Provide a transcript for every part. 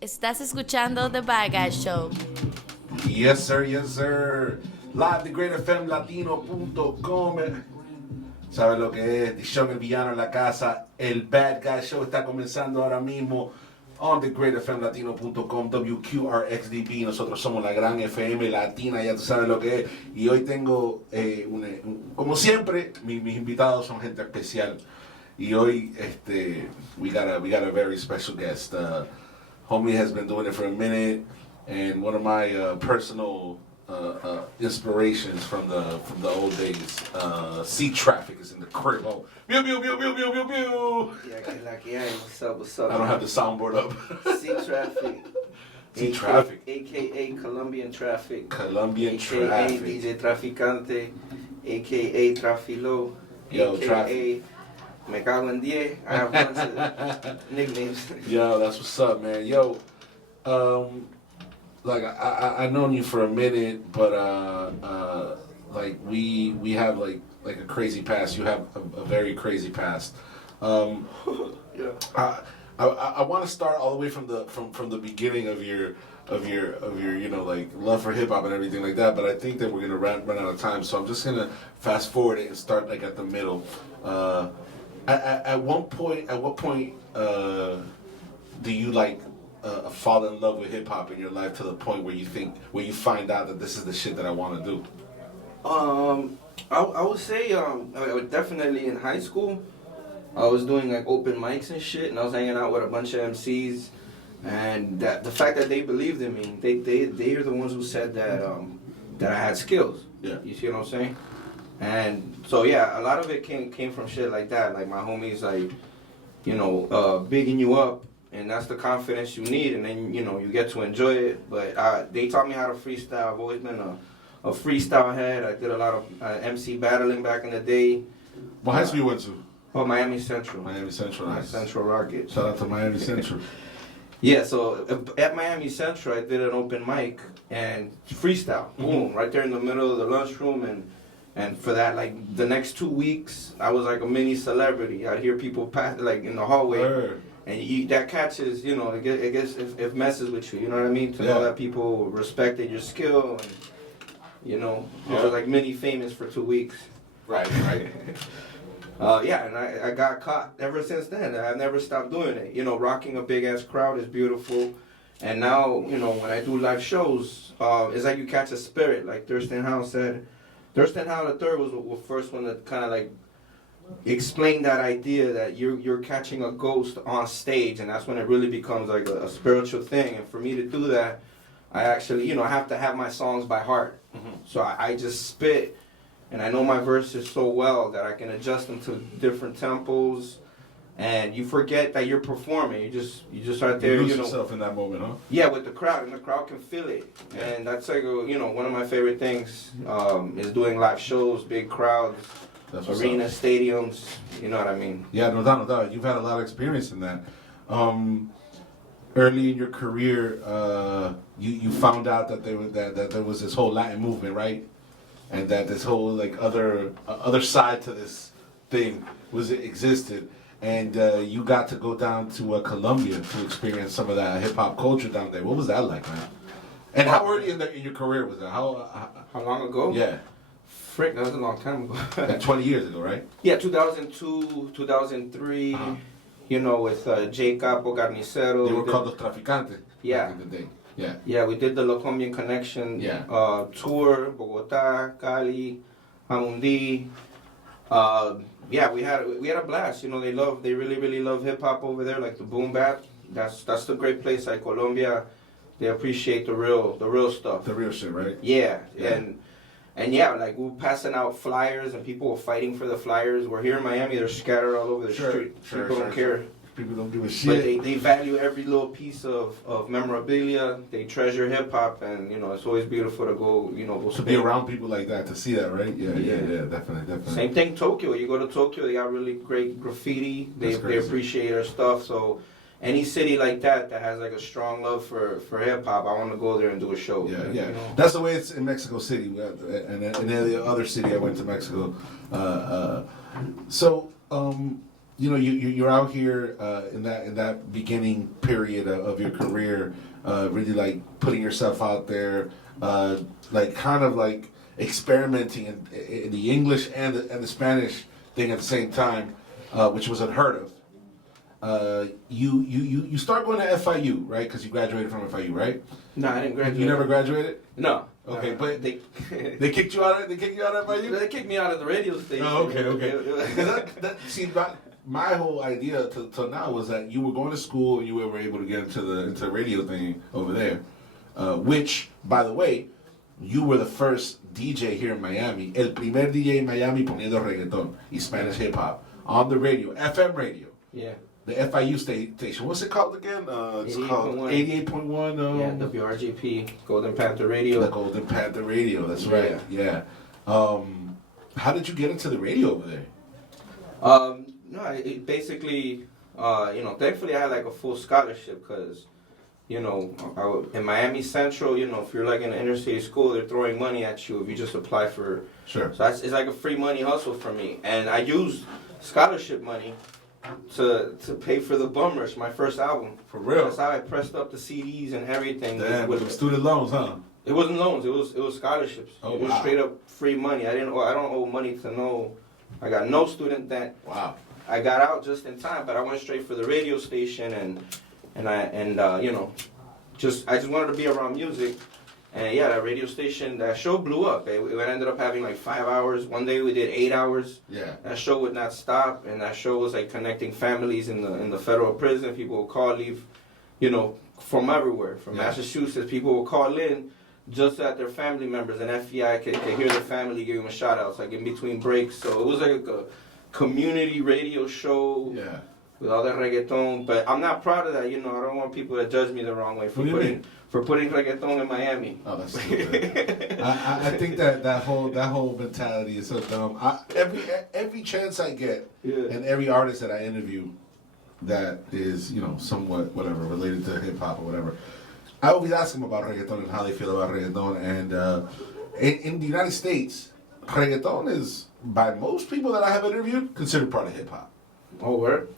Estás escuchando The Bad Guy Show. Yes, sir, yes, sir. Live de GreatFMLatino.com. ¿Sabes lo que es? D'shon El Villano en la casa. El Bad Guy Show está comenzando ahora mismo on the GreatFMLatino.com, WQRXDB. Nosotros somos la gran FM latina, ya tú sabes lo que es. Y hoy tengo, como siempre, mis invitados son gente especial. Y hoy, we got a very special guest. Homie has been doing it for a minute, and one of my personal inspirations from the old days. CTRAFFIK is in the crib. Oh, pew pew pew pew pew pew pew. Yeah, what's up, what's up? I don't have the soundboard up. CTRAFFIK. CTRAFFIK. AKA Colombian Traffic. Colombian AKA Traffic. DJ Traficante. AKA Trafilo. Yo, AKA Me Cago en 10. I have a bunch of nicknames. Yo, that's what's up, man. Yo, like I known you for a minute, but like we have like a crazy past. You have a very crazy past. Yeah. I want to start all the way from the beginning of your like love for hip hop and everything like that. But I think that we're gonna run out of time, so I'm just gonna fast forward it and start like at the middle. At what point do you like fall in love with hip hop in your life to the point where you find out that this is the shit that I want to do? I would say definitely in high school, I was doing like open mics and shit, and I was hanging out with a bunch of MCs, and the fact that they believed in me, they are the ones who said that I had skills. Yeah. You see what I'm saying? And so yeah, a lot of it came from shit like that. Like my homies, like bigging you up, and that's the confidence you need, and then you get to enjoy it. But they taught me how to freestyle. I've always been a freestyle head. I did a lot of MC battling back in the day. What high school you went to? Oh, Miami Central. Miami Central, nice. Central Rocket. Shout out to Miami Central. Yeah, so at Miami Central, I did an open mic and freestyle. Boom, right there in the middle of the lunchroom, and for that, like the next 2 weeks, I was like a mini celebrity. I'd hear people pass like in the hallway. Word. And that catches, it gets it messes with you, you know what I mean? To know that people respected your skill, and I was like mini famous for 2 weeks. Right. Yeah, and I got caught ever since then. I've never stopped doing it. Rocking a big ass crowd is beautiful, and now when I do live shows, it's like you catch a spirit. Like Thurston Howell said, Thurston Howell III was the first one to kind of like explain that idea that you're catching a ghost on stage, and that's when it really becomes like a spiritual thing. And for me to do that, I actually I have to have my songs by heart. So I just spit, and I know my verses so well that I can adjust them to different tempos, and you forget that you're performing. You just right there. You lose yourself in that moment, huh? Yeah, with the crowd, and the crowd can feel it. Yeah. And that's like one of my favorite things is doing live shows, big crowds. Arenas, stadiums, you know what I mean? Yeah, no doubt. You've had a lot of experience in that. Early in your career, you found out that there was this whole Latin movement, right? And that this whole like other side to this thing existed, and you got to go down to Colombia to experience some of that hip hop culture down there. What was that like, man? And how early in your career was that? How long ago? Yeah. Frick, that was a long time ago. Like 20 years ago, right? Yeah, 2002, 2003, with J. Capo, Carnicero. They were called Los Traficantes yeah. back in the day. Yeah. Yeah, we did the La Colombian Connection tour, Bogota, Cali, Hamundi. Yeah, we had a blast. They really love hip hop over there, like the boom bap. That's the great place, like Colombia. They appreciate the real stuff. The real shit, right? Yeah. And yeah, like we were passing out flyers, and people were fighting for the flyers. We're here in Miami; they're scattered all over the street. People don't care. People don't give a shit. But they value every little piece of memorabilia. They treasure hip hop, and it's always beautiful to go. To be around people like that, to see that, right? Yeah, definitely. Same thing, Tokyo. You go to Tokyo, they got really great graffiti. They appreciate our stuff. So any city like that has like a strong love for hip hop, I want to go there and do a show. Yeah. That's the way it's in Mexico City, and any other city I went to Mexico. So you're out here in that beginning period of your career, really like putting yourself out there, like kind of like experimenting in the English and the Spanish thing at the same time, which was unheard of. You start going to FIU, right? Because you graduated from FIU, right? No, I didn't graduate. You never graduated? No. Okay, but they kicked you out. They kicked you out of FIU. They kicked me out of the radio station. Oh, okay. See, my whole idea till now was that you were going to school and you were able to get into the radio thing over there, which, by the way, you were the first DJ here in Miami, el primer DJ en Miami poniendo reggaeton y Spanish hip hop on the radio, FM radio. Yeah. The FIU station. What's it called again? It's called 88.1. Yeah, WRGP, Golden Panther Radio. The Golden Panther Radio. That's right. Yeah. How did you get into the radio over there? No, it basically, thankfully I had like a full scholarship because, in Miami Central, if you're like in an inner city school, they're throwing money at you if you just apply for. Sure. So it's like a free money hustle for me, and I used scholarship money to pay for the Bum Rush, my first album. For real? That's how I pressed up the CDs and everything. Damn, with student loans, huh? It wasn't loans. It was scholarships. Oh, it was straight up free money. I don't owe money to no. I got no student debt. Wow. I got out just in time, but I went straight for the radio station I just wanted to be around music. And yeah, that radio station, that show blew up. It ended up having like 5 hours. One day we did 8 hours. Yeah. That show would not stop, and that show was like connecting families in the federal prison. People would call, leave, from everywhere, from Massachusetts. People would call in just so that their family members and FBI could hear the family give them a shout out, like in between breaks. So it was like a community radio show. Yeah. With all that reggaeton, but I'm not proud of that. I don't want people to judge me the wrong way for putting reggaeton in Miami. Oh, that's stupid. I think that whole mentality is so dumb. Every chance I get, and every artist that I interview, that is somewhat whatever related to hip hop or whatever, I always ask them about reggaeton and how they feel about reggaeton. And in the United States, reggaeton is by most people that I have interviewed considered part of hip hop. Oh, word.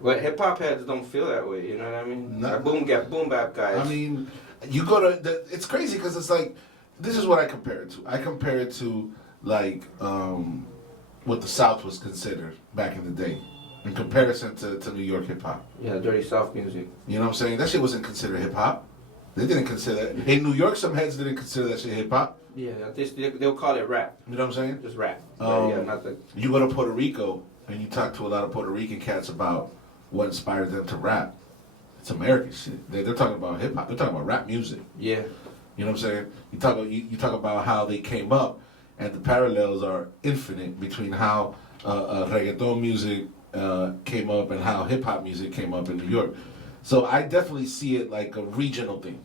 But hip hop heads don't feel that way, you know what I mean? No. Like boom bap guys. I mean, you go to it's crazy because it's like, this is what I compare it to. I compare it to like what the South was considered back in the day, in comparison to New York hip hop. Yeah, dirty South music. You know what I'm saying? That shit wasn't considered hip hop. They didn't consider it. In New York, some heads didn't consider that shit hip hop. Yeah, they'll call it rap. You know what I'm saying? Just rap. You go to Puerto Rico and you talk to a lot of Puerto Rican cats about what inspired them to rap. It's American shit. They're talking about hip hop. They're talking about rap music. Yeah. You know what I'm saying? You talk about how they came up, and the parallels are infinite between how reggaeton music came up and how hip hop music came up in New York. So I definitely see it like a regional thing.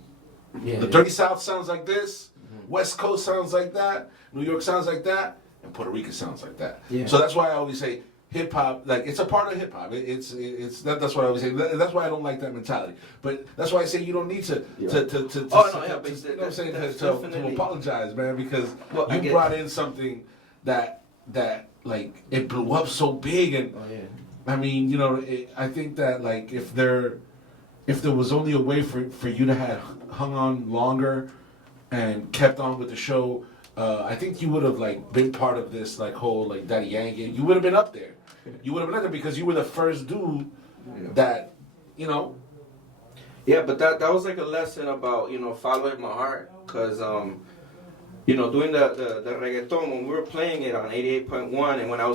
Yeah. The Dirty South sounds like this. West Coast sounds like that. New York sounds like that. And Puerto Rico sounds like that. Yeah. So that's why I always say hip hop, like it's a part of hip hop. That's what I always say. That's why I don't like that mentality. But that's why I say you don't need to apologize, man, because you brought in something that like it blew up so big, and I mean, I think that like if there was only a way for you to have hung on longer and kept on with the show, I think you would have like been part of this like whole like Daddy Yankee. You would have been up there. You would have been up there because you were the first dude that, Yeah, but that was like a lesson about following my heart, cause doing the reggaeton when we were playing it on 88.1, and when I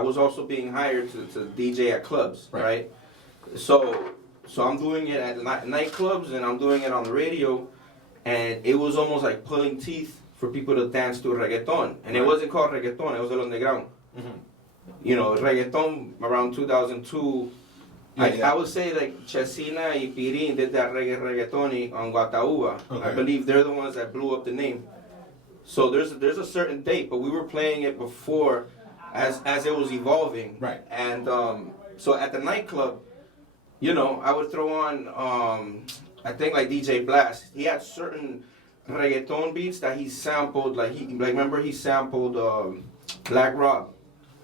was also being hired to DJ at clubs, right? So I'm doing it at nightclubs and I'm doing it on the radio, and it was almost like pulling teeth for people to dance to reggaeton, and it wasn't called reggaeton; it was el underground. Reggaeton around 2002. I would say like Chesina y Pirin did that reggaeton on Guatauba. Okay. I believe they're the ones that blew up the name. So there's a certain date, but we were playing it before, as it was evolving. Right. And so at the nightclub, I would throw on I think like DJ Blast. He had certain reggaeton beats that he sampled. Remember he sampled Black Rob.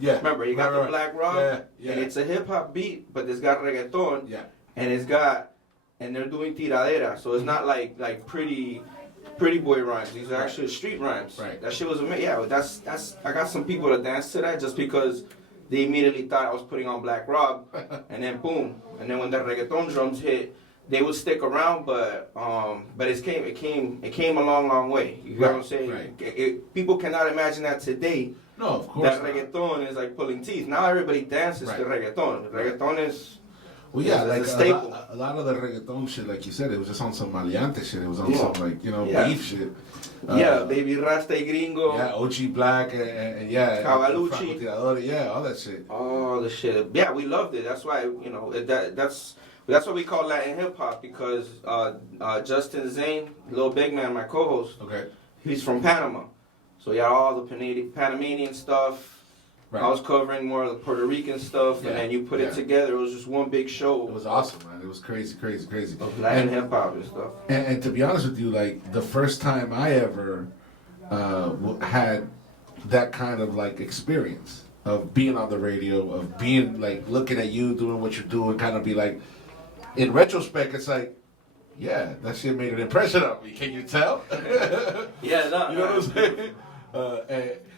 Yeah. Remember, you got the black rock, yeah. and it's a hip hop beat, but it's got reggaeton, and they're doing tiradera, so it's not like pretty boy rhymes. These are actually street rhymes. Right. That shit was amazing. Yeah, that's. I got some people to dance to that just because they immediately thought I was putting on black rock, and then boom, and then when the reggaeton drums hit, they would stick around, but it came a long way. You hear what I'm saying? Right. People cannot imagine that today. No, of course that not. Reggaeton is like pulling teeth. Now everybody dances to reggaeton. Reggaeton is like a staple. A lot of the reggaeton shit, like you said, it was just on some maleante shit. It was on some beef shit. Baby Rasta y Gringo. Yeah, OG Black and Cavalucci. All that shit. All the shit. Yeah, we loved it. That's why that's what we call Latin hip hop because Justin Zane, Lil Big Man, my co-host. Okay. He's from Panama. So yeah, all the Panamanian stuff. Right. I was covering more of the Puerto Rican stuff, and then you put it together. It was just one big show. It was awesome, man. It was crazy. Of Latin hip hop and stuff. And to be honest with you, like the first time I ever had that kind of like experience of being on the radio, of being like looking at you doing what you're doing, kind of be like, in retrospect, it's like, yeah, that shit made an impression on me. Can you tell? Yeah, no. You know what I'm saying?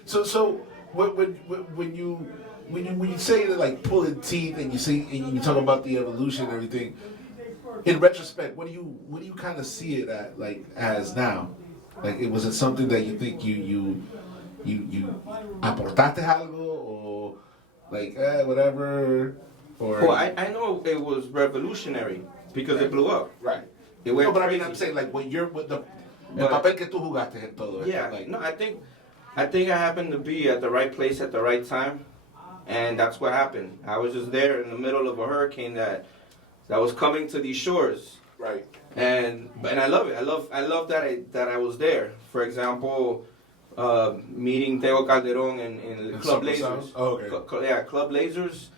So when you say that like pulling teeth and you talk about the evolution and everything, in retrospect, what do you kind of see it at like as now? Like was it something that you think you aportaste algo or like whatever? Or well, I know it was revolutionary because it blew up. Right. It went but crazy. I mean, I'm saying like when you're with the el papel que tú jugaste en todo esto. Yeah. Like, No, I think I happened to be at the right place at the right time, and that's what happened. I was just there in the middle of a hurricane that was coming to these shores. Right. And I love it. I love that I was there. For example, meeting Tego Calderon in Club Lasers. Oh, okay. Club Lasers.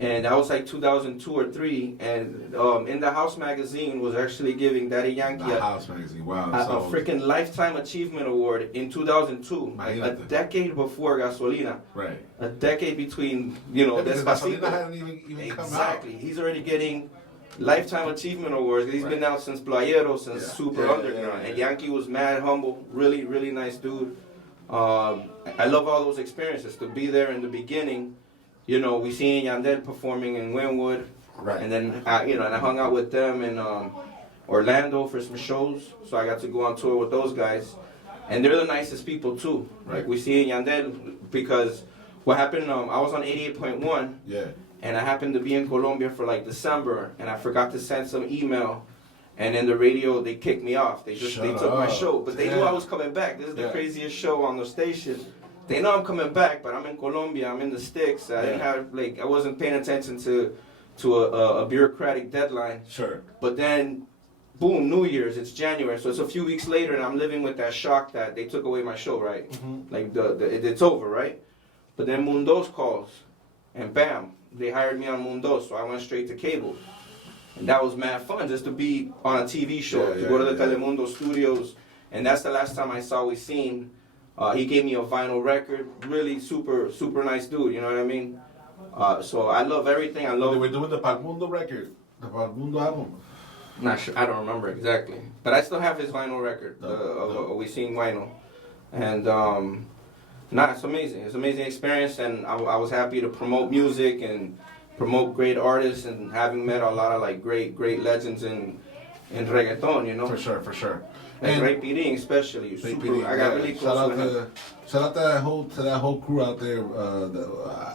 And that was like 2002 or 3. And In the House magazine was actually giving Daddy Yankee House magazine. Wow. a freaking Lifetime Achievement Award in 2002. A decade before Gasolina. Right. A decade between, Despacito hadn't even come out. Exactly. He's already getting Lifetime Achievement Awards. He's been out since Playero, since Super Underground. And Yankee was mad humble. Really, really nice dude. I love all those experiences. To be there in the beginning. We seen Yandel performing in Wynwood, and then I hung out with them in Orlando for some shows. So I got to go on tour with those guys, and they're the nicest people too. Right. Like we seen Yandel because what happened? I was on 88.1, and I happened to be in Colombia for like December, and I forgot to send some email. And then the radio, they kicked me off. They took my show, but they knew I was coming back. This is the craziest show on the station. They know I'm coming back, but I'm in Colombia. I'm in the sticks. I didn't have I wasn't paying attention to a bureaucratic deadline. Sure. But then, boom, New Year's. It's January, so it's a few weeks later, and I'm living with that shock that they took away my show. Right? Mm-hmm. Like it's over, right? But then Mundos calls, and bam, they hired me on Mundos, so I went straight to cable. And that was mad fun, just to be on a TV show, to go to the Telemundo studios. And that's the last time I saw We Seen. He gave me a vinyl record. Really super, super nice dude, you know what I mean? So I love everything. I love... They were doing the Palmundo record, the Palmundo album. Not sure, I don't remember exactly. But I still have his vinyl record, of We Seen Vinyl. And, it's amazing. It's an amazing experience, and I was happy to promote music and promote great artists, and having met a lot of great legends in reggaeton, For sure. And Ray Pirin especially. I got really close with him. Shout out to that whole crew out there,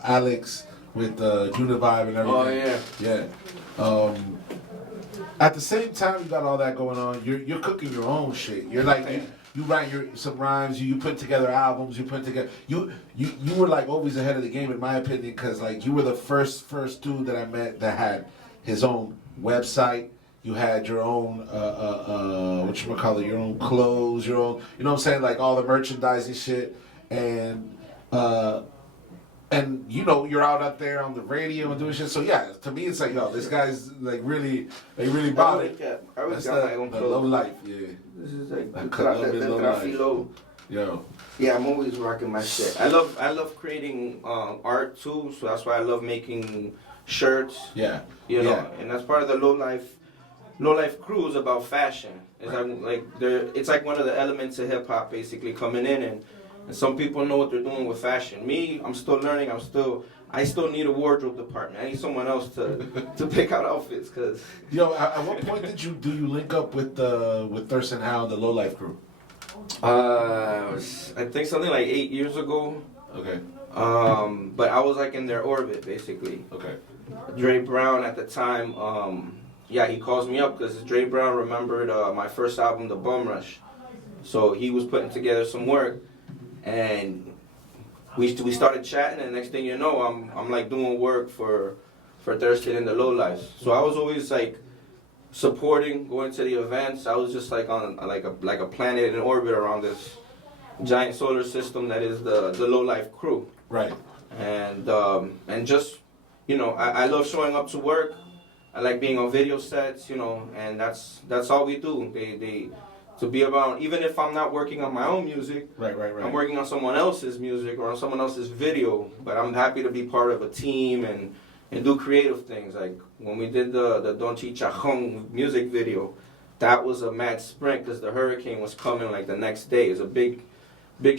Alex with Univibe and everything. Oh yeah. At the same time, you got all that going on. You're cooking your own shit. You're like you write some rhymes. You put together albums. You put together. You were like always ahead of the game in my opinion, because like you were the first dude that I met that had his own website. You had your own your own clothes, your own, you know what I'm saying, like all the merchandising shit, and you're out there on the radio and doing shit. So yeah, to me it's like, yo, this guy's like really bought it. I always That's got my own the clothes. low life, yeah. This is like the Colombian low life. Yo. Yeah, I'm always rocking my shit. I love creating art too, so that's why I love making shirts. Yeah. You know, Yeah. and that's part of the low life crew is about fashion. It's it's like one of the elements of hip hop basically coming in, and some people know what they're doing with fashion. Me, I'm still learning. I still need a wardrobe department. I need someone else to pick out outfits, cause. Yo, at what point do you link up with Thurston Howe and the Low Life crew? I think something like 8 years ago. Okay. But I was like in their orbit basically. Okay. Dre Brown at the time, yeah, he calls me up because Dre Brown remembered my first album, The Bum Rush. So he was putting together some work, and we started chatting, and next thing you know, I'm like doing work for Thurston and the Lowlifes. So I was always like supporting, going to the events. I was just like on like a planet in orbit around this giant solar system that is the Lowlife crew. Right. And just, you know, I love showing up to work. I like being on video sets, you know, and that's all we do. They to be around, even if I'm not working on my own music. Right. I'm working on someone else's music or on someone else's video, but I'm happy to be part of a team and do creative things. Like when we did the Don Chichajón music video, that was a mad sprint because the hurricane was coming like the next day. It was a big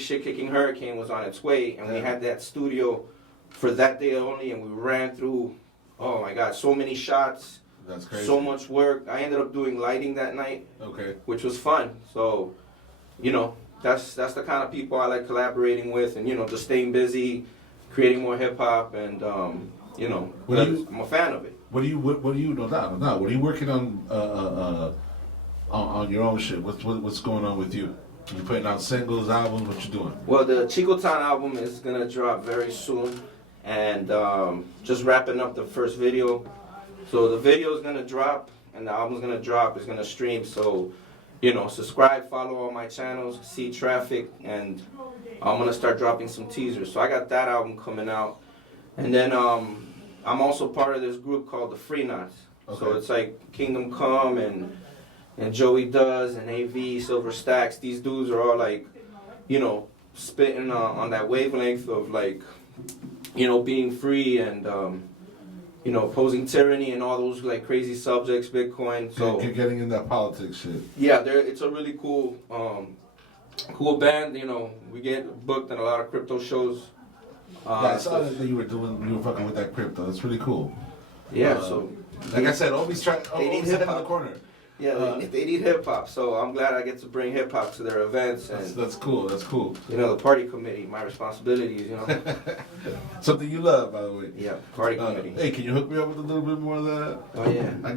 shit-kicking hurricane was on its way, and we had that studio for that day only, and we ran through, oh my God, so many shots. That's crazy. So much work. I ended up doing lighting that night, Okay. which was fun. So, you know, that's the kind of people I like collaborating with, and you know, just staying busy, creating more hip hop, and you know, I'm a fan of it. What are you no doubt. What are you working on your own shit? What's going on with you? You putting out singles, albums? What you doing? Well, the Chico Town album is gonna drop very soon, and just wrapping up the first video. So the video is gonna drop, and the album's gonna drop. It's gonna stream. So, you know, subscribe, follow all my channels, CTRAFFIK, and I'm gonna start dropping some teasers. So I got that album coming out, and then I'm also part of this group called the Free Knots. Okay. So it's like Kingdom Come and Joey Does and AV, Silver Stacks. These dudes are all like, you know, spitting on that wavelength of like, you know, being free and, you know, opposing tyranny and all those like crazy subjects, Bitcoin. So getting in that politics shit. yeah, it's a really cool, cool band. You know, we get booked in a lot of crypto shows. I saw that you were fucking with that crypto. That's really cool. Yeah, so like I said, always They need always head in hip-hop. the corner. yeah, they need hip hop. So I'm glad I get to bring hip hop to their events, and That's cool. That's cool. you know, the party committee, my responsibilities. You know, Something you love, by the way. yeah, party committee. Hey, can you hook me up with a little bit more of that? Oh yeah. I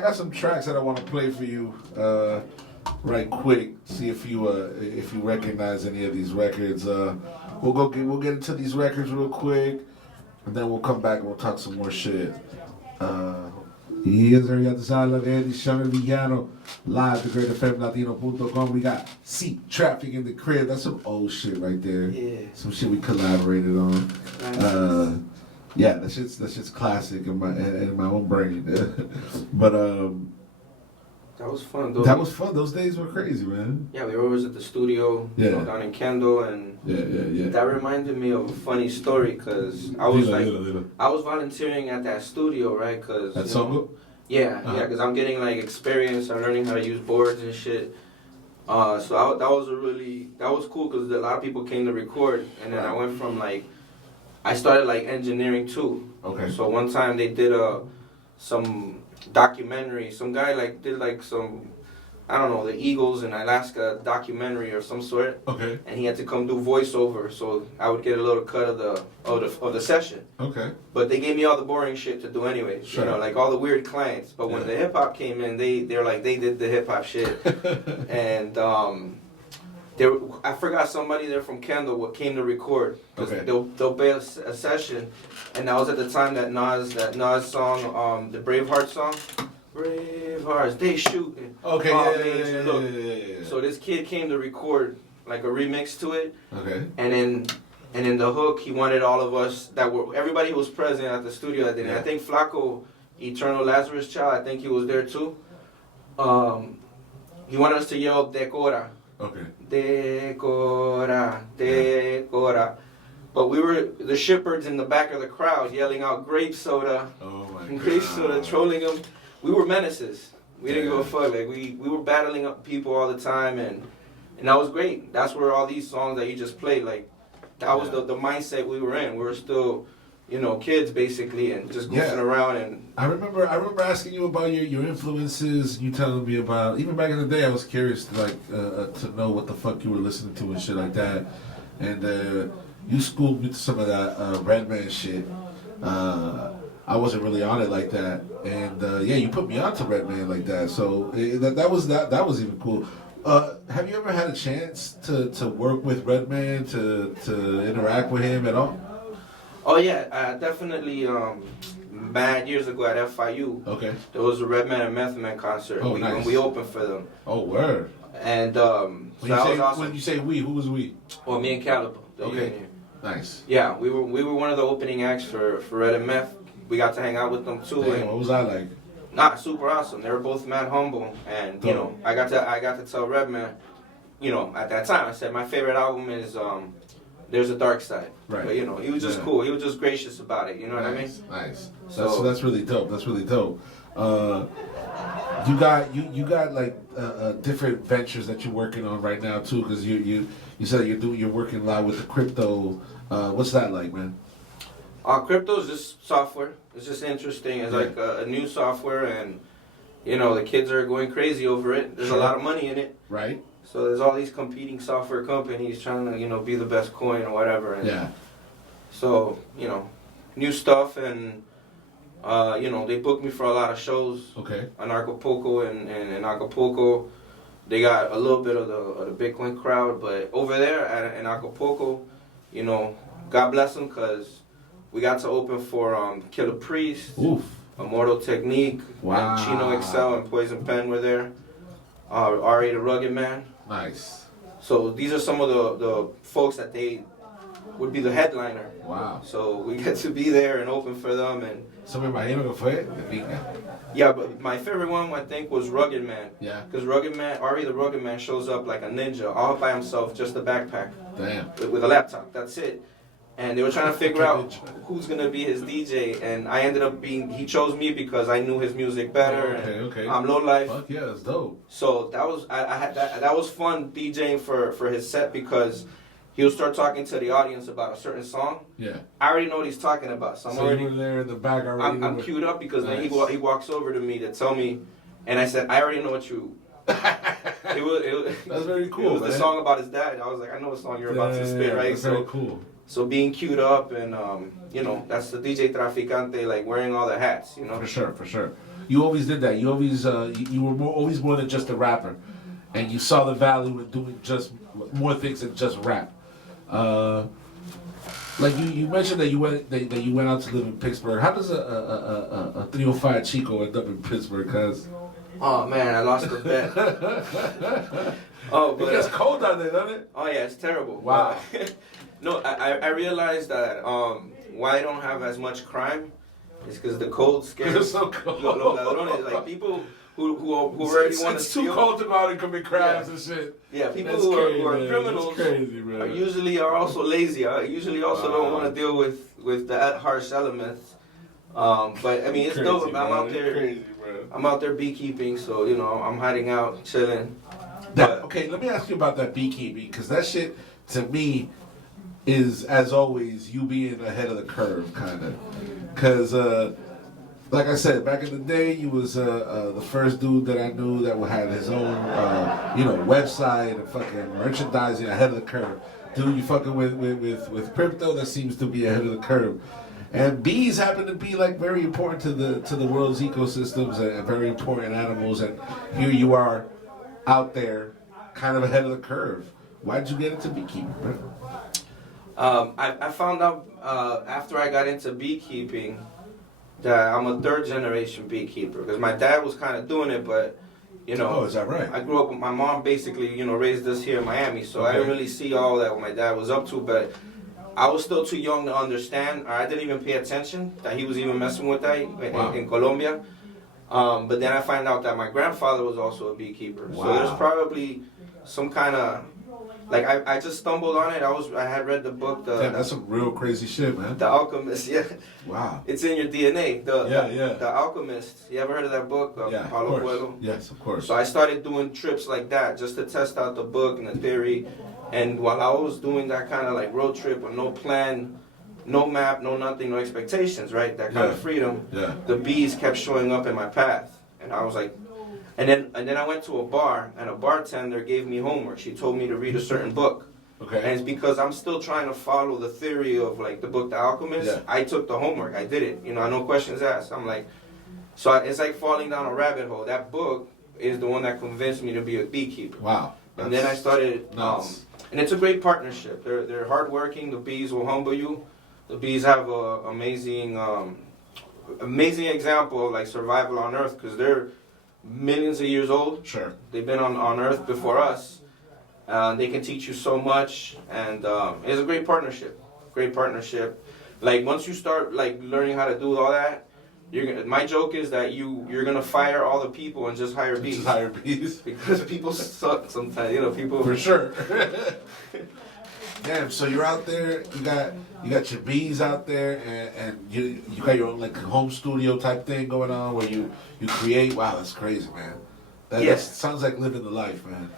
got some tracks that I want to play for you, right quick. See if you recognize any of these records. We'll get into these records real quick, and then we'll come back and we'll talk some more shit. Yes, sir. You have to sound like D'shon El Villano, live, thegreatfmlatino.com. We got CTRAFFIK in the crib. That's some old shit right there. Yeah. Some shit we collaborated on. Yeah, that shit's classic in my own brain. But That was fun, though. that was fun. Those days were crazy, man. Yeah, we were always at the studio, you know, down in Kendall, and Yeah. that reminded me of a funny story because I was Little. I was volunteering at that studio, right? Cause At you know, Songo? yeah, Uh-huh. because I'm getting like experience. I'm learning how to use boards and shit. So that was cool because a lot of people came to record, and then I went from like, I started like engineering too. Okay. So one time they did some documentary. Some guy like did like some, I don't know, the Eagles in Alaska documentary or some sort. Okay. And he had to come do voiceover, so I would get a little cut of the session. Okay. But they gave me all the boring shit to do anyway. Sure. You know, like all the weird clients. But when the hip hop came in, they're like they did the hip hop shit. And I forgot somebody there from Kendall what came to record. Okay. They'll pay a session, and that was at the time that Nas song, the Braveheart song. Bravehearts, they shooting. Okay. Yeah. So this kid came to record like a remix to it. Okay. And in the hook, he wanted all of us everybody who was present at the studio that day. Yeah. I think Flaco, Eternal Lazarus Child, I think he was there too. He wanted us to yell Decora. Okay. Decora, decora. But we were the shepherds in the back of the crowd yelling out grape soda. Oh my Grape God. soda, trolling them. We were menaces. We didn't give a Yeah. fuck. Like we were battling up people all the time, and that was great. That's where all these songs that you just played, like that was the mindset we were in. We were still, you know, kids basically, and just goofing around. And I remember asking you about your influences. You telling me about, even back in the day, I was curious to to know what the fuck you were listening to and shit like that. And you schooled me to some of that Redman shit. I wasn't really on it like that, and yeah, you put me onto Redman like that. So that was even cool. Have you ever had a chance to work with Redman, to interact with him at all? Oh yeah, definitely. Mad years ago at FIU, Okay. there was a Redman and Method Man concert. Oh, nice. When we opened for them. Oh, word. And so that was awesome. When you say we, who was we? Oh, me and Caliber. Okay. Nice. Yeah, we were one of the opening acts for Red and Meth. We got to hang out with them too. Damn, and what was I like? Nah, super awesome. They were both mad humble, and you know, I got to tell Redman, you know, at that time, I said my favorite album is There's a Dark Side. Right. But you know, he was just cool. He was just gracious about it. You know what I mean? Nice. So That's really dope. That's really dope. You got like different ventures that you're working on right now too, because you said you're working a lot with the crypto. What's that like, man? Crypto is just software. It's just interesting. It's like a new software, and you know the kids are going crazy over it. There's a lot of money in it. Right. So there's all these competing software companies trying to be the best coin or whatever. And Yeah. So new stuff, and they booked me for a lot of shows. Okay. On Acapulco, and in Acapulco, they got a little bit of the Bitcoin crowd, but over there in Acapulco, God bless them, because we got to open for Killer Priest, Oof. Immortal Technique, Wow. and Chino Excel and Poison Pen were there. R.A. the Rugged Man. Nice. So these are some of the folks that they would be the headliner. Wow. So we get to be there and open for them, and So me imagino que fue de pica. yeah, but my favorite one I think was Rugged Man. Yeah. Because Rugged Man, R.A. the Rugged Man shows up like a ninja, all by himself, just a backpack Damn. with a laptop. That's it. And they were trying to figure out who's gonna be his DJ, and I ended up he chose me because I knew his music better. Okay. I'm low life. Fuck yeah, that's dope. So that was I had that was fun DJing for his set, because he'll start talking to the audience about a certain song. Yeah. I already know what he's talking about, so I'm already you were there in the back already. I'm queued up, because then Nice. he walks over to me to tell me, and I said, I already know what you. It was That's very cool. It was man. the song about his dad. I was like, I know what song you're about to spit, right? That's very cool. So being queued up, and that's the DJ Traficante, like wearing all the hats, For sure. You always did that. You always you were always more than just a rapper, and you saw the value in doing just more things than just rap. Like you mentioned that you went out to live in Pittsburgh. How does a 305 Chico end up in Pittsburgh? Cause oh man, I lost the bet. It gets cold down there, doesn't it? Oh yeah, it's terrible. Wow. No, I realized that why I don't have as much crime is because the cold scares. It's so cold. Los ladrones, like people who already want to steal. It's too cold to go out and commit crimes and shit. Yeah, people That's who crazy, are man. criminals That's crazy, man. are also lazy. Usually also don't want to deal with the harsh elements. But I mean, it's Crazy, dope. I'm man. out there. Crazy, bro. I'm out there beekeeping, so I'm hiding out, chilling. Okay, let me ask you about that beekeeping, because that shit to me is, as always, you being ahead of the curve, kind of. Because, like I said, back in the day, you was the first dude that I knew that had his own, website and fucking merchandising ahead of the curve. Dude, you fucking with crypto, that seems to be ahead of the curve. And bees happen to be like very important to the world's ecosystems and very important animals. And here you are, out there, kind of ahead of the curve. Why'd you get into beekeeping, bro? I found out after I got into beekeeping that I'm a third generation beekeeper, because my dad was kind of doing it, but Oh, is that right? I grew up with my mom, basically, raised us here in Miami, so I didn't really see all that what my dad was up to, but I was still too young to understand, or I didn't even pay attention that he was even messing with that in Colombia. But then I find out that my grandfather was also a beekeeper. Wow. So there's probably some kind of, like, I just stumbled on it. I had read the book. Damn, that's some real crazy shit, man. The Alchemist, yeah. Wow. It's in your DNA. Yeah. The Alchemist. You ever heard of that book? Yeah, Paulo of course. Coelho? Yes, of course. So I started doing trips like that just to test out the book and the theory. And while I was doing that kind of like road trip with no plan, no map, no nothing, no expectations, right? That kind of freedom. Yeah. The bees kept showing up in my path, and I was like, and then I went to a bar, and a bartender gave me homework. She told me to read a certain book. Okay. And it's because I'm still trying to follow the theory of like the book The Alchemist. Yeah. I took the homework. I did it. You know, no questions asked. I'm like, it's like falling down a rabbit hole. That book is the one that convinced me to be a beekeeper. Wow. And then I started, nuts. and it's a great partnership. They're hardworking. The bees will humble you. The bees have a amazing example of like survival on Earth because they're millions of years old. Sure. They've been on Earth before us. They can teach you so much, and it's a great partnership. Great partnership. Like once you start like learning how to do all that, my joke is that you're gonna fire all the people and just hire bees. Just hire bees. Because people suck sometimes. You know, people. For sure. Damn. So you're out there. You got your bees out there, and you got your own like home studio type thing going on where you create. Wow, that's crazy, man. That sounds like living the life, man.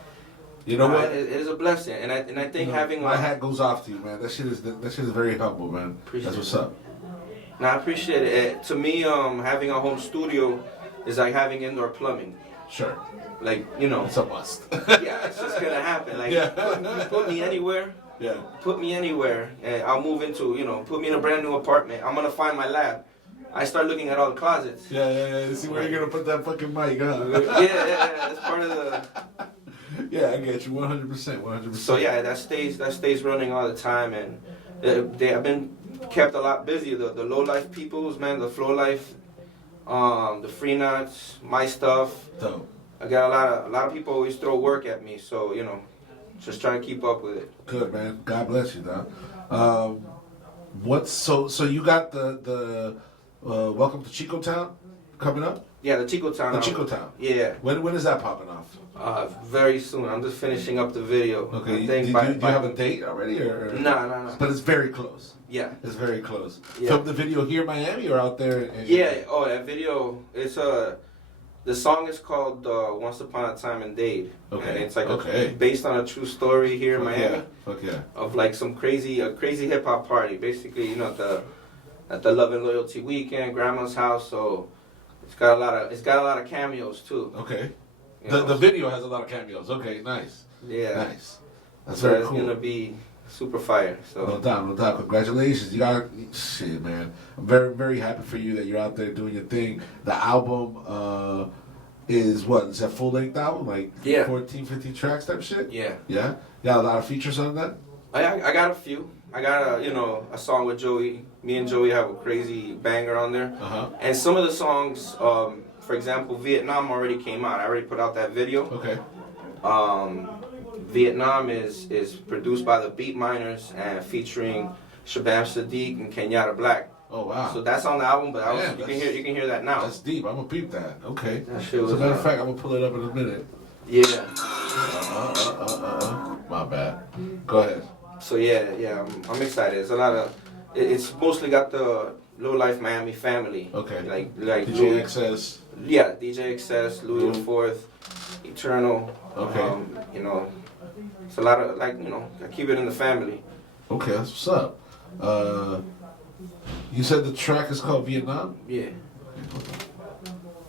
You know what? It is a blessing, and I think having my hat goes off to you, man. That shit is very humble, man. That's what's up. No, I appreciate it. To me, having a home studio is like having indoor plumbing. Sure. Like, you know. It's a must. Yeah, it's just gonna happen. Like, put me anywhere. Yeah. Put me anywhere, and I'll move into, put me in a brand new apartment. I'm gonna find my lab. I start looking at all the closets. Yeah. See where you're gonna put that fucking mic, huh? Yeah. That's part of the. Yeah, I get you 100%. So yeah, that stays running all the time, and they have been kept a lot busy. The low life peoples, man, the flow life, the free nuts, my stuff. Dope. I got a lot of people always throw work at me, so just trying to keep up with it. Good, man. God bless you, dog. So you got the Welcome to Chico Town coming up? Yeah, the Chico Town. The Chico Town. Yeah. When is that popping off? Very soon. I'm just finishing up the video. Okay. Do you have a date already, or? No. But it's very close. Yeah. It's very close. Yeah. Filmed the video here in Miami or out there? Yeah. Oh, that video. It's the song is called "Once Upon a Time in Dade." Okay. And it's like based on a true story here in Miami. Fuck yeah. Of like a crazy hip hop party. Basically, at the Love and Loyalty weekend, Grandma's house. So it's got a lot of cameos too. Okay. The video has a lot of cameos. Okay, nice. Yeah. Nice. That's very cool. It's gonna be super fire. So no doubt. Congratulations. You got shit, man. I'm very, very happy for you that you're out there doing your thing. The album is what? Is that full length album? Like 14, 15 tracks type shit? Yeah. Yeah? You got a lot of features on that? I got a few. I got a song with Joey. Me and Joey have a crazy banger on there. Uh-huh. And some of the songs, for example, Vietnam already came out. I already put out that video. Okay. Vietnam is produced by the Beat Miners and featuring Shabam Sadiq and Kenyatta Black. Oh wow! So that's on the album, but you can hear that now. That's deep. I'm gonna peep that. Okay. That shit was, As a matter of fact, I'm gonna pull it up in a minute. Yeah. My bad. Go ahead. So yeah, I'm excited. It's a lot of. It's mostly got the Low Life Miami family. Okay. Like DJ XS. Yeah, DJ XS, Louis the Fourth, Eternal. Okay. It's a lot of I keep it in the family. Okay, that's what's up. You said the track is called Vietnam? Yeah.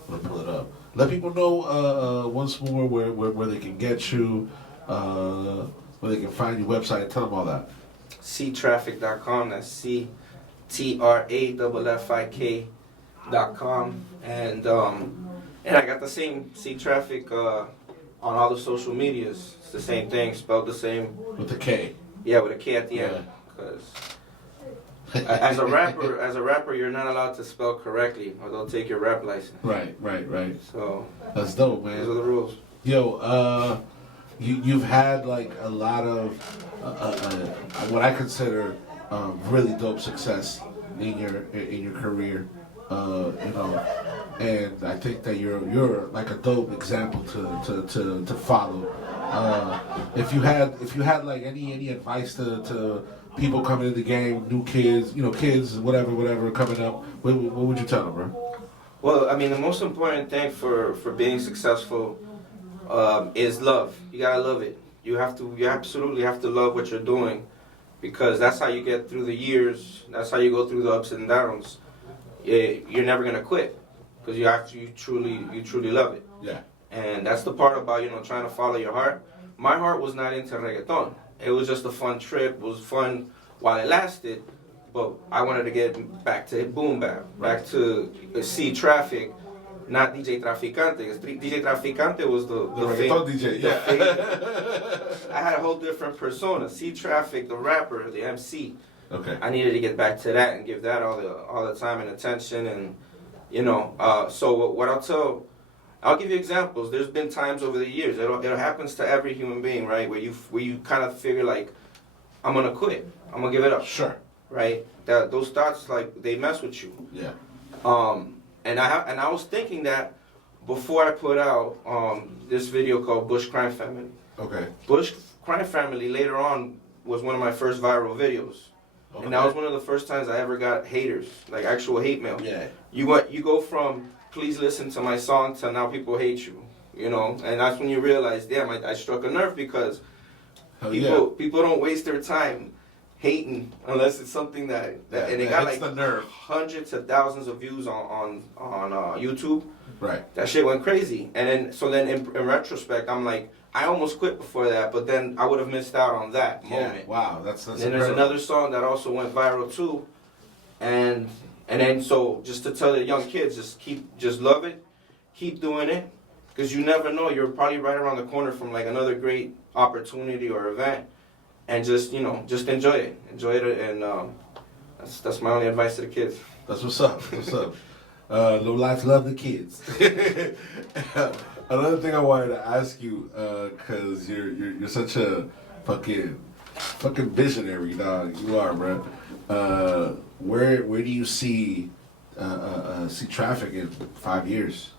I'm gonna pull it up. Let people know once more where they can get you, where they can find your website. Tell them all that. CTRAFFIK.com. That's CTRAFFIK.com. And I got the same CTRAFFIK on all the social medias. It's the same thing, spelled the same. With the K. Yeah, with a K at the end. Because as a rapper, you're not allowed to spell correctly, or they'll take your rap license. Right. So that's dope, man. Those are the rules. Yo, you've had like a lot of what I consider really dope success in your career. You know, and I think that you're like a dope example to follow. If you had like any advice to people coming in the game, new kids, you know, kids, whatever coming up, what would you tell them, bro? Well, I mean, the most important thing for being successful is love. You gotta love it. You absolutely have to love what you're doing, because that's how you get through the years. That's how you go through the ups and downs. You're never gonna quit, because you truly love it. Yeah. And that's the part about, you know, trying to follow your heart. My heart was not into reggaeton. It was just a fun trip. It was fun while it lasted, but I wanted to get back to boom bap, back to CTRAFFIK, not DJ Traficante. DJ Traficante was the reggaeton DJ. Yeah. I had a whole different persona. CTRAFFIK, the rapper, the MC. Okay. I needed to get back to that and give that all the time and attention, and you know. So what I'll give you examples. There's been times over the years. It happens to every human being, right? Where you kind of figure like, I'm gonna quit. I'm gonna give it up. Sure. Right. Those thoughts, like, they mess with you. Yeah. And I was thinking that before I put out this video called Bush Crime Family. Okay. Bush Crime Family later on was one of my first viral videos. Okay. And that was one of the first times I ever got haters, like actual hate mail. Yeah. You go from please listen to my song to now people hate you, you know, and that's when you realize, damn, I struck a nerve, because people don't waste their time hating unless it's something that and it got like the nerve. Hundreds of thousands of views on YouTube. Right. That shit went crazy, and then in retrospect, I'm like, I almost quit before that, but then I would have missed out on that moment. Wow, that's. And then there's another song that also went viral too, and then so just to tell the young kids, just love it, keep doing it, because you never know, you're probably right around the corner from like another great opportunity or event, and just enjoy it, and that's my only advice to the kids. That's what's up. That's what's up. No life, love the kids. Another thing I wanted to ask you, cause you're such a fucking visionary, dog. You are, bro. Where do you see CTRAFFIK in 5 years?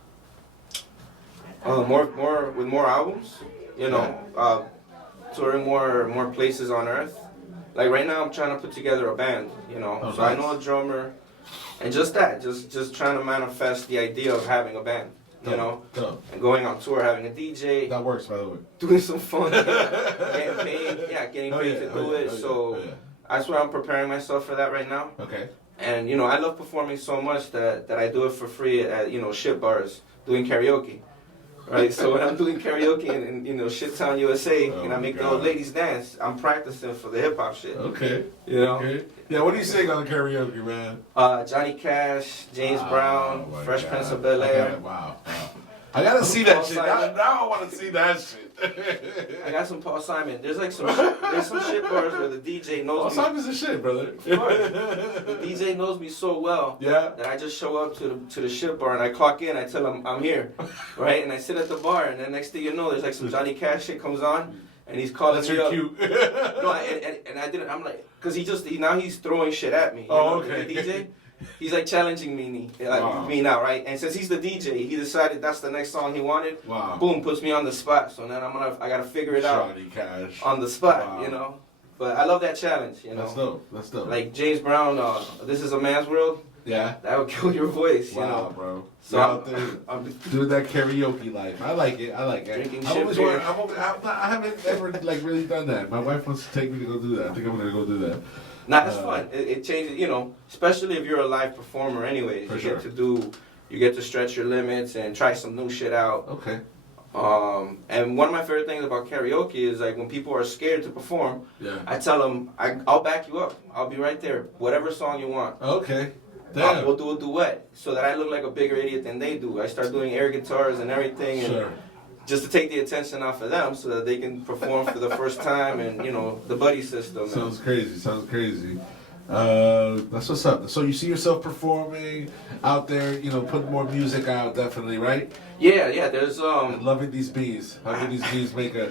More with more albums, you know, touring more places on Earth. Like right now, I'm trying to put together a band, you know. Oh, so nice. I know a drummer, and just trying to manifest the idea of having a band. You know, and going on tour, having a DJ. That works, by the way. Doing some fun, getting paid to do it. So that's where I'm preparing myself for that right now. Okay. And you know, I love performing so much that I do it for free at shit bars, doing karaoke. Right. So when I'm doing karaoke in Shit Town, USA, and I make the old ladies dance, I'm practicing for the hip hop shit. Okay. You know. Okay. Yeah. What do you sing on the karaoke, man? Johnny Cash, James Brown, Fresh Prince of Bel-Air. Wow. I gotta see that shit. Now I want to see that shit. I got some Paul Simon. There's some shit bars where the DJ knows me. Paul Simon's the shit, brother. The DJ knows me so well that I just show up to the shit bar and I clock in. I tell him I'm here, right? And I sit at the bar, and then next thing you know, there's like some Johnny Cash shit comes on, and he's calling me up. Cute. No, and I didn't. I'm like, cause he's throwing shit at me. Okay. The DJ. He's like challenging me now, right? And since he's the DJ, he decided that's the next song he wanted. Wow. Boom, puts me on the spot. So then I gotta figure it out Johnny Cash. on the spot, Wow. you know. But I love that challenge, you know. That's dope. Like James Brown, This Is a Man's World. Yeah. That would kill your voice, you know. Bro. So I'm doing that karaoke life. I like it. Drinking I haven't ever like really done that. My wife wants to take me to go do that. I think I'm gonna go do that. Nah, it's fun. It changes, you know, especially if you're a live performer anyways. You get to stretch your limits and try some new shit out. Okay. And one of my favorite things about karaoke is like when people are scared to perform, I tell them, I'll back you up. I'll be right there. Whatever song you want. Okay. Damn. We'll do a duet so that I look like a bigger idiot than they do. I start doing air guitars and everything. And just to take the attention off of them so that they can perform for the first time, and the buddy system. Sounds crazy. That's what's up. So you see yourself performing out there, putting more music out, definitely, right? Yeah. There's And loving these bees. How can these bees make a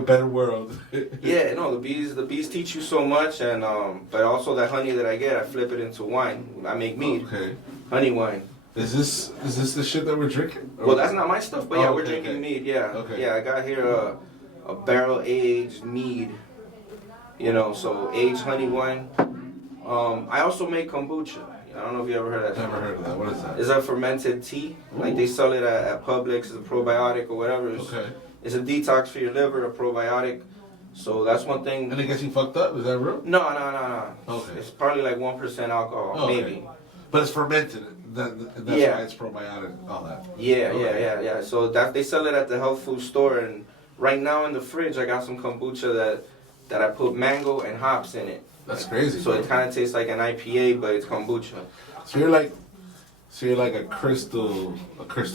better world? Yeah, no, the bees teach you so much, and but also that honey that I get, I flip it into wine. I make mead. Okay. honey wine. Is this the shit that we're drinking? Well, that's not my stuff, but yeah, Oh, we're okay, drinking okay. mead. Yeah, Okay. yeah. I got here a barrel aged mead. You know, so aged honey wine. I also make kombucha. I don't know if you ever heard of that. Never heard of that. What is that? It's a fermented tea. Like they sell it at Publix. It's a probiotic or whatever. Okay. It's a detox for your liver, a probiotic. So that's one thing. And it gets you fucked up? Is that real? No. Okay. It's probably like 1% alcohol, Oh, okay. maybe. But it's fermented. That's Yeah. why it's probiotic. All that. Yeah, Okay. yeah. So that they sell it at the health food store, and right now in the fridge I got some kombucha that I put mango and hops in it. That's crazy. So it kind of tastes like an IPA, but it's kombucha. So you're like a crystal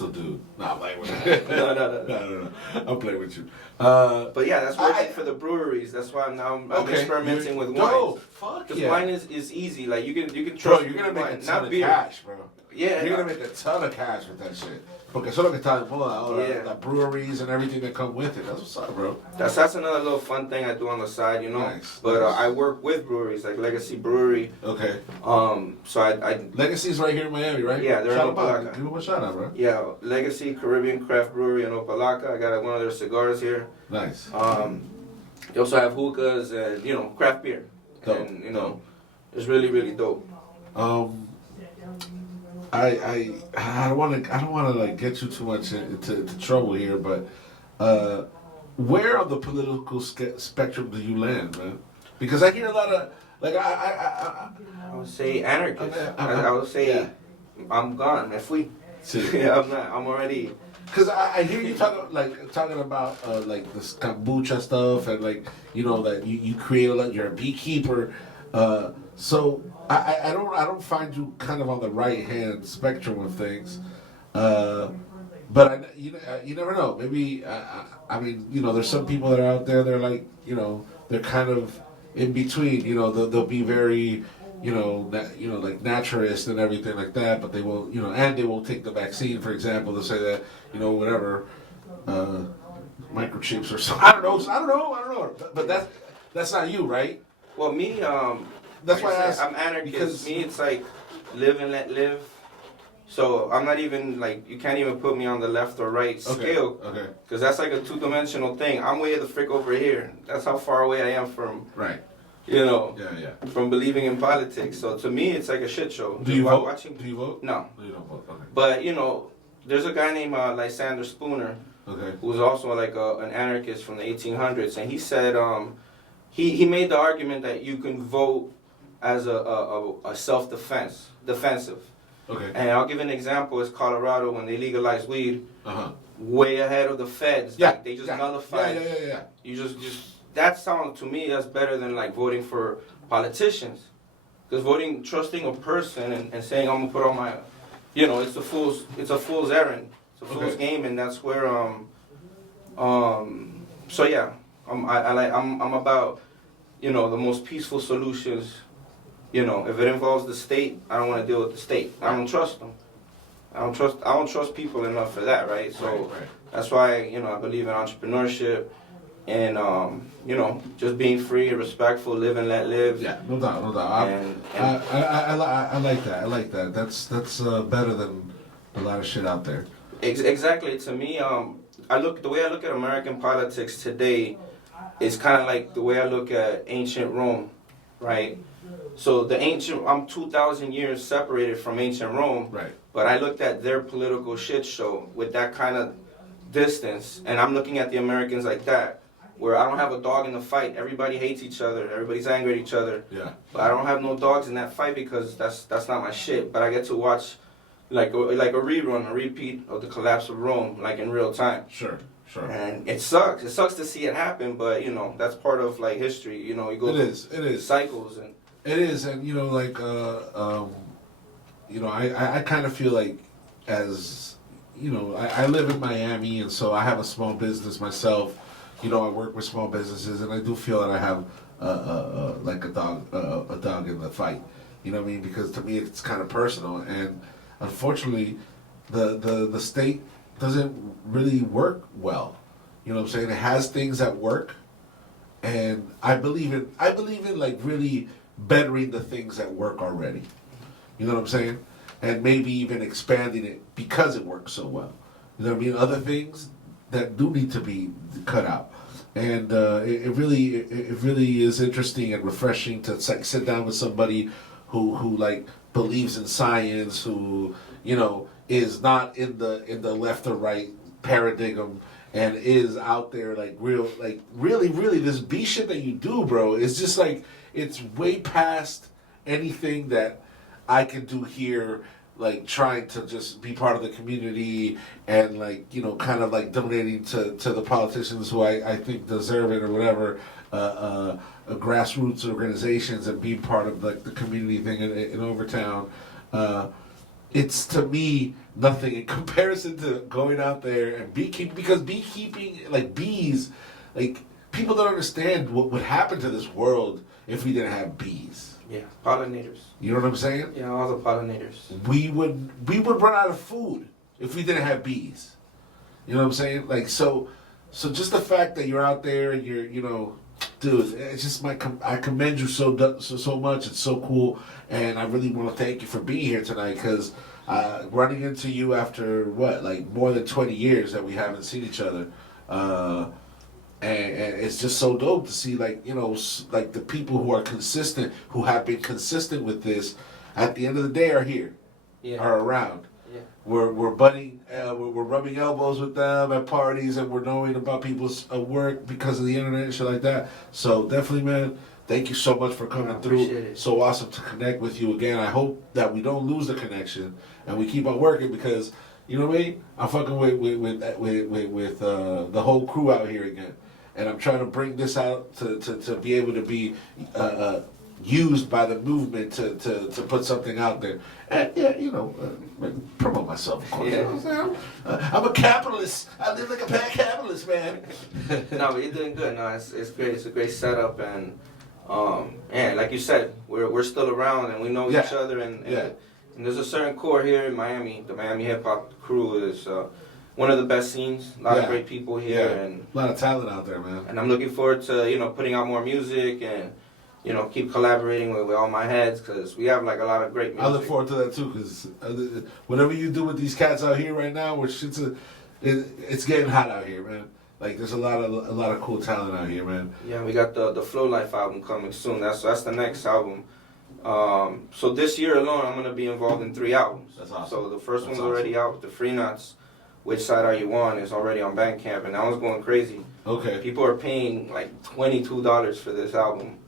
dude. Nah, I'm playing with you. No. I'm playing with you. But yeah, that's working for the breweries. That's why I'm experimenting with wine. No, fuck Because yeah. wine is easy. Like you can Bro, trust. you're gonna make wine, a ton not of beer. cash, bro. Yeah, You're gonna make a ton of cash with that shit. Porque eso es lo que está de moda ahora. Yeah. The breweries and everything that come with it. That's what's up, bro. That's another little fun thing I do on the side, you know. Nice, But nice. I work with breweries like Legacy Brewery. Okay. So I Legacy's right here in Miami, right? Yeah, they're shout in out. Opalaca. Give them a shout out, bro. yeah, Legacy Caribbean Craft Brewery in Opalaca. I got one of their cigars here. Nice. They also have hookahs and craft beer. Dope, And it's really really dope. I don't want to like get you too much into trouble here, but where on the political spectrum do you land, man? Because I hear a lot of like I would say anarchist. I would say yeah. I'm gone. Me fui. See. Yeah, I'm already. Because I hear you talking about like this kombucha stuff and like that you create you're a beekeeper, so I don't find you kind of on the right hand spectrum of things, but you never know. Maybe I mean there's some people that are out there, they're like they're kind of in between. They'll be very like naturist and everything like that, but they will, and they will take the vaccine, for example. They'll say that, whatever, microchips or something. I don't know. But that's not you, right? Well, me, That's why I said, asked, I'm anarchist. because- Me, it's like live and let live. So I'm not even like you can't even put me on the left or right scale, Okay. because that's like a two-dimensional thing. I'm way the frick over here. That's how far away I am from, Right. Yeah. from Believing in politics. So to me, it's like a shit show. Do you While vote? Watching, Do you vote? no, No, you don't vote. Okay. but there's a guy named Lysander Spooner, Okay. who's also like an anarchist from the 1800s, and he said he made the argument that you can vote as a defensive. Okay. And I'll give an example. It's Colorado when they legalized weed, Uh-huh. way ahead of the feds. Yeah. Like, they just yeah. nullified. Yeah. You just that sounds to me that's better than like voting for politicians, because trusting a person and saying I'm gonna put on my, it's a fool's errand. It's a fool's Okay. game, and that's where so yeah, I'm about the most peaceful solutions. If it involves the state, I don't want to deal with the state. I don't trust them. I don't trust people enough for that, right? So Right. that's why I believe in entrepreneurship and just being free, respectful, live and let live. Yeah, no doubt. I like that. I like that. That's better than a lot of shit out there. Exactly. To me, the way I look at American politics today is kind of like the way I look at ancient Rome, right? So I'm 2,000 years separated from ancient Rome, Right. but I looked at their political shit show with that kind of distance, and I'm looking at the Americans like that, where I don't have a dog in the fight. Everybody hates each other. Everybody's angry at each other. Yeah. But I don't have no dogs in that fight because that's not my shit. But I get to watch like a rerun, a repeat of the collapse of Rome, like in real time. Sure. And it sucks. It sucks to see it happen, but that's part of like history. You go It through is. cycles and. It is, and I kind of feel like as I live in Miami, and so I have a small business myself. I work with small businesses, and I do feel that I have like a dog in the fight. You know what I mean? Because to me, it's kind of personal, and unfortunately, the state doesn't really work well. You know what I'm saying? It has things that work, and I believe in like really bettering the things that work already. You know what I'm saying? and maybe even expanding it because it works so well. You know what I mean? Other things that do need to be cut out. And it really is interesting and refreshing to like sit down with somebody who like believes in science, who is not in the left or right paradigm, and is out there like really this B shit that you do, bro. It's just like it's way past anything that I can do here. Like trying to just be part of the community and like kind of like donating to the politicians who I think deserve it or whatever, grassroots organizations, and being part of like the community thing in Overtown. It's to me nothing in comparison to going out there and beekeeping, because beekeeping, like bees, like people don't understand what would happen to this world if we didn't have bees. Yeah, pollinators. You know what I'm saying? Yeah, all the pollinators. We would run out of food if we didn't have bees. You know what I'm saying? Like so just the fact that you're out there and you're dude, it's just I commend you so much. It's so cool, and I really want to thank you for being here tonight, because running into you after like more than 20 years that we haven't seen each other. And it's just so dope to see, like, like the people who are consistent, who have been consistent with this, at the end of the day are here, are around. Yeah. We're budding, we're rubbing elbows with them at parties, and we're knowing about people's work because of the internet and shit like that. So definitely, man, thank you so much for coming through. It. So awesome to connect with you again. I hope that we don't lose the connection and we keep on working, because you know what I mean. I'm fucking with the whole crew out here again. And I'm trying to bring this out to be able to be used by the movement to put something out there. And promote myself, of course. Yeah. You know what I'm saying? I'm a capitalist. I live like a capitalist, man. No, but you're doing good. No, it's great. It's a great setup, and like you said, we're still around, and we know each other, and there's a certain core here in Miami. The Miami hip hop crew is one of the best scenes. A lot of great people here, and a lot of talent out there, man. And I'm looking forward to putting out more music, and keep collaborating with all my heads, because we have like a lot of great music. I look forward to that too, because whatever you do with these cats out here right now, it's getting hot out here, man. Like there's a lot of cool talent out here, man. Yeah, we got the Flow Life album coming soon. That's the next album. So this year alone, I'm gonna be involved in 3 albums. That's awesome. So the first one's already out, the Free Nuts. Which Side Are You On is already on Bandcamp, and that one's going crazy. Okay. People are paying like $22 for this album.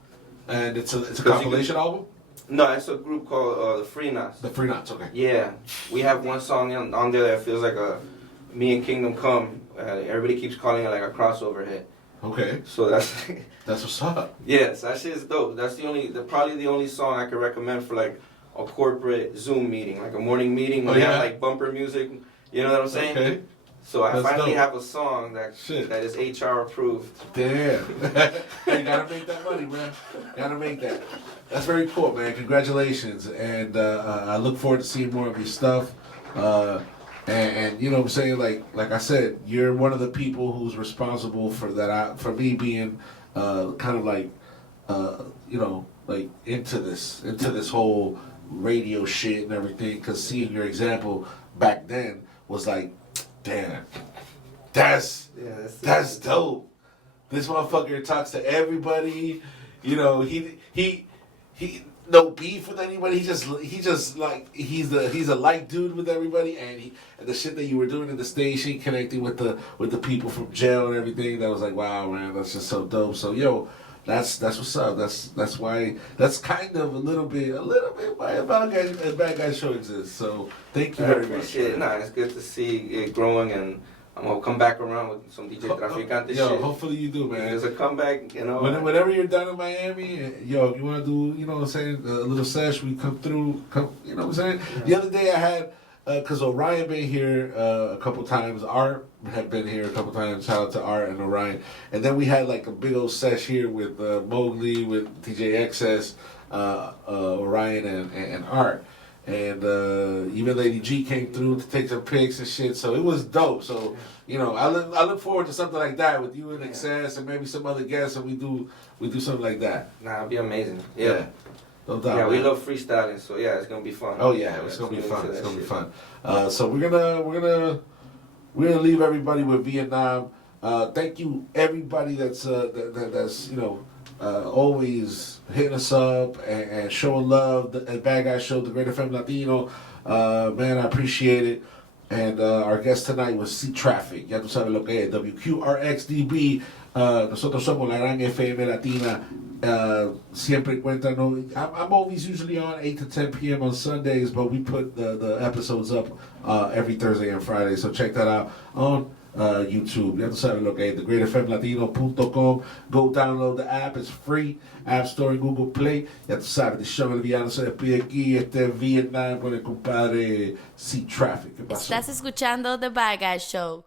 And it's a compilation album? No, it's a group called the Free Nuts. The Free Nuts, okay. Yeah, we have one song on there that feels like a Me and Kingdom Come. Everybody keeps calling it like a crossover hit. Okay. So that's what's up. Yes, that shit is dope. That's probably the only song I could recommend for like a corporate Zoom meeting, like a morning meeting when they have like bumper music. You know what I'm saying? Okay. So I finally dope. have a song that is HR approved. Damn. You gotta make that money, man. Gotta make that. That's very cool, man. Congratulations. And I look forward to seeing more of your stuff. And you know what I'm saying? Like I said, you're one of the people who's responsible for that. For me being kind of like, like into this whole radio shit and everything. Because seeing your example back then was like, damn, that's dope. This motherfucker talks to everybody. He no beef with anybody. He's a light dude with everybody. And the shit that you were doing in the station, connecting with the people from jail and everything. That was like, wow, man, that's just so dope. So that's what's up. That's why that's kind of a little bit why a bad guy show exists. So thank you very much. Appreciate it. Nah, it's good to see it growing, and I'm gonna come back around with some DJ Traficante shit. Hopefully you do, man. There's a comeback, Whenever you're down in Miami, if you wanna do, what I'm saying, a little sesh, we come through. You know what I'm saying? Yeah. The other day I had. Because Orion been here a couple times. Art had been here a couple times. Shout out to Art and Orion. And then we had like a big old sesh here with Mowgli, with DJ XS, Orion, and Art. And even Lady G came through to take some pics and shit. So it was dope. So, I look forward to something like that with you and XS and maybe some other guests, and we do something like that. Nah, it'd be amazing. Yeah. No doubt. Yeah, we man. love freestyling, so yeah, it's gonna be fun. Oh yeah, it's gonna be tune fun. into It's that gonna be shit. fun. So we're gonna leave everybody with Vietnam. Thank you everybody that's that's always hitting us up and showing love. The Bad Guy Show, the Great FM Latino. Man, I appreciate it. And our guest tonight was CTRAFFIK. Ya tú sabes lo que es. WQRXDB. Nosotros somos la gran FM Latina. Siempre encuentran. I'm always usually on 8 to 10 p.m. on Sundays, but we put the episodes up every Thursday and Friday. So check that out on YouTube. Ya tú sabes lo que es. TheGreatFMLatino.com. Go download the app. It's free. App Store and Google Play. Ya tú sabes, D'shon El Villano se despide aquí. Este es Vietnam con el compadre CTRAFFIK. ¿Qué pasó? Estás escuchando The Bad Guy Show.